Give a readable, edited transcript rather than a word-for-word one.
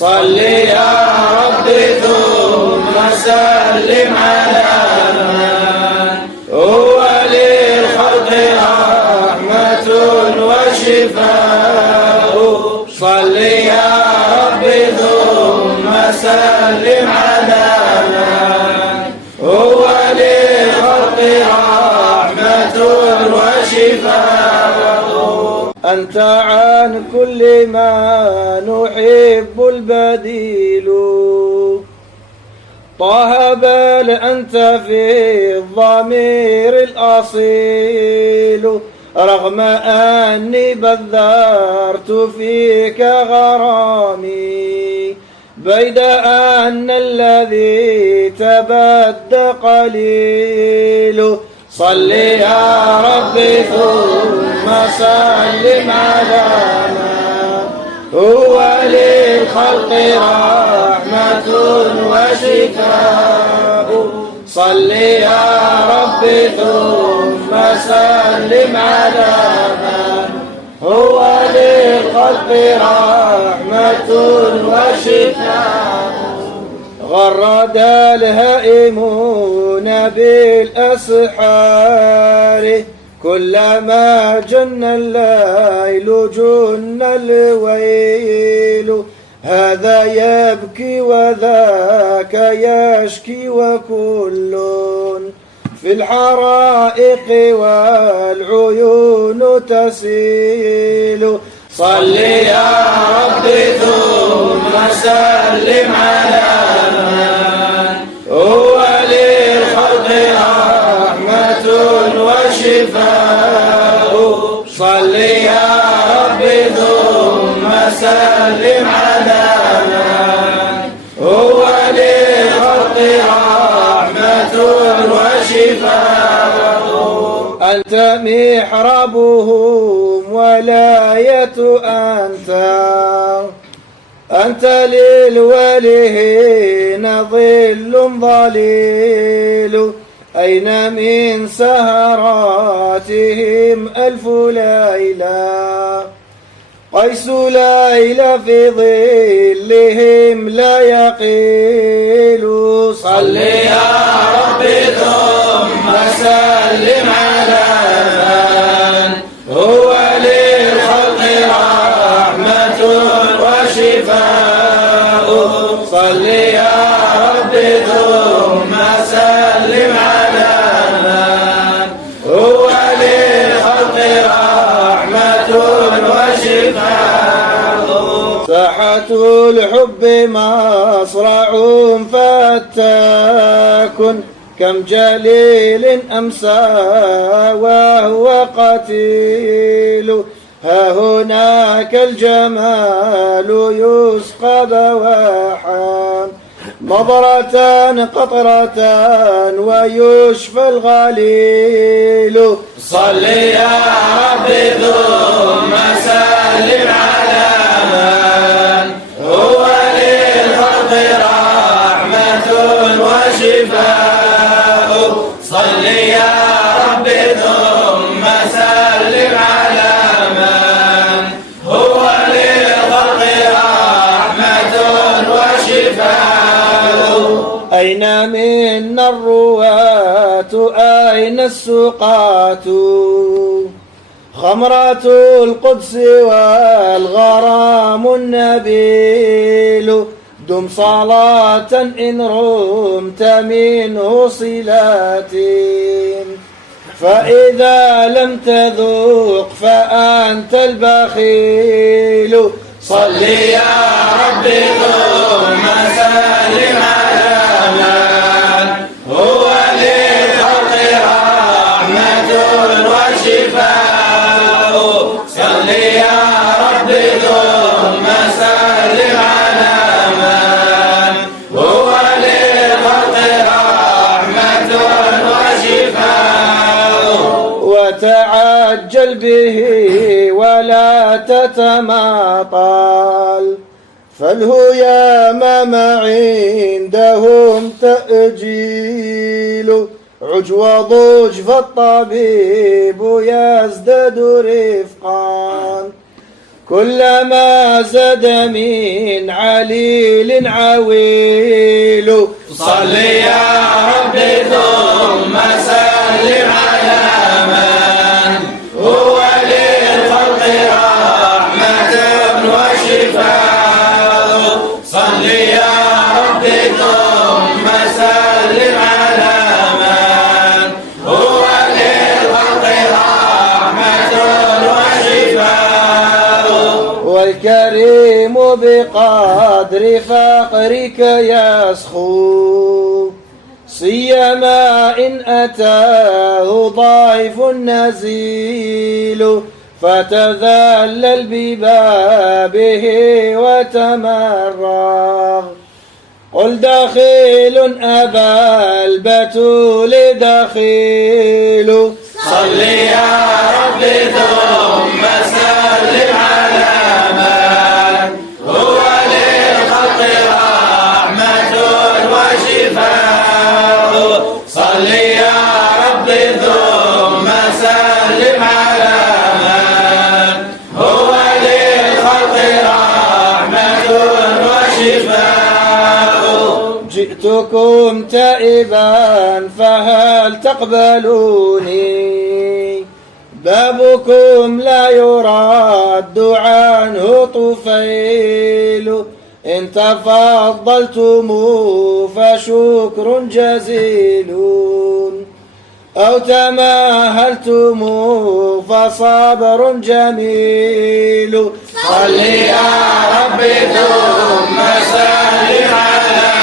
صل يا ربي ثم سلم على من هو للخلق رحمة وشفاء. صل يا ربي ثم سلم على من هو للخلق رحمة وشفاء. أنت عن كل ما نحب البديل طه، بل أنت في الضمير الأصيل. رغم أني بذرت فيك غرامي بيد أن الذي تبدى قليل. صل يا ربي ثم سلم على من هو للخلق رحمة وشفاء. صل يا ربي ثم سلم على من هو للخلق رحمة وشفاء. غرد الهائمون بالأسحار كلما جن الليل جن الويل. هذا يبكي وذاك يشكي وكل في الحرائق والعيون تسيل. صل يا ربي ثم سلم على من هو للخلق رحمة وشفاء. صل يا ربي ثم سلم على من هو للخلق رحمة وشفاء. أنت محرابهم ولاية أنت للوليين ظل ظليل. أين من سهراتهم ألف ليلة قيس ليلة في ظلهم لا يقيل. صل يا ربي ثم سلم على من هو للخلق رحمة وشفاء. صل يا ربي ثم سلم على من هو للخلق رحمة وشفاء. ساحة الحب مصرع فتاك كم جليل أمسى وهو قتيل. ها هناك الجمال يسقى بواحا نظرة قطرة ويشفى الغليل. صل يا ربي ثم سلم على من هو للخلق رحمة وشفاء. صل يا ربي ثم سلم على من هو للخلق رحمة وشفاء. أين منا الرواة أين السقاة خمرة القدس والغرام النبيل. دم صلاة إن رمت منه صلات فإذا لم تذوق فأنت البخيل. صل يا ربي ثم سلم على من هو للخلق رحمة وشفاء. صل يا ربي ثم سلم على من هو للخلق رحمة وشفاء. وتعجل به ولا تتماطل فالهيام عندهم تأجيل. عج وضج فالطبيب يزداد رفقا كلما زاد من عليل عويل صل يا ربي ثم سلم على من هو للخلق رحمة وشفاء. صل يا ربي ثم سلم على من هو للخلق رحمة وشفاء. والكريم بقدر فقرك يسخو سيما إن أتاه ضيف نزيل فتذلل ببابه وتمرغ. قل دخيل أبا البتول دخيل. صل يا ربي ثم سلم على من هو للخلق رحمة وشفاء. صل يا ربي ثم سلم على من هو للخلق رحمة وشفاء. جئتكم تائبا فهل تقبلوني بابكم لا يرد عنه طفيل. إن تفضلتم فشكر جزيل أو تماهلتم فصبر جميل. صل يا ربي ثم سلم على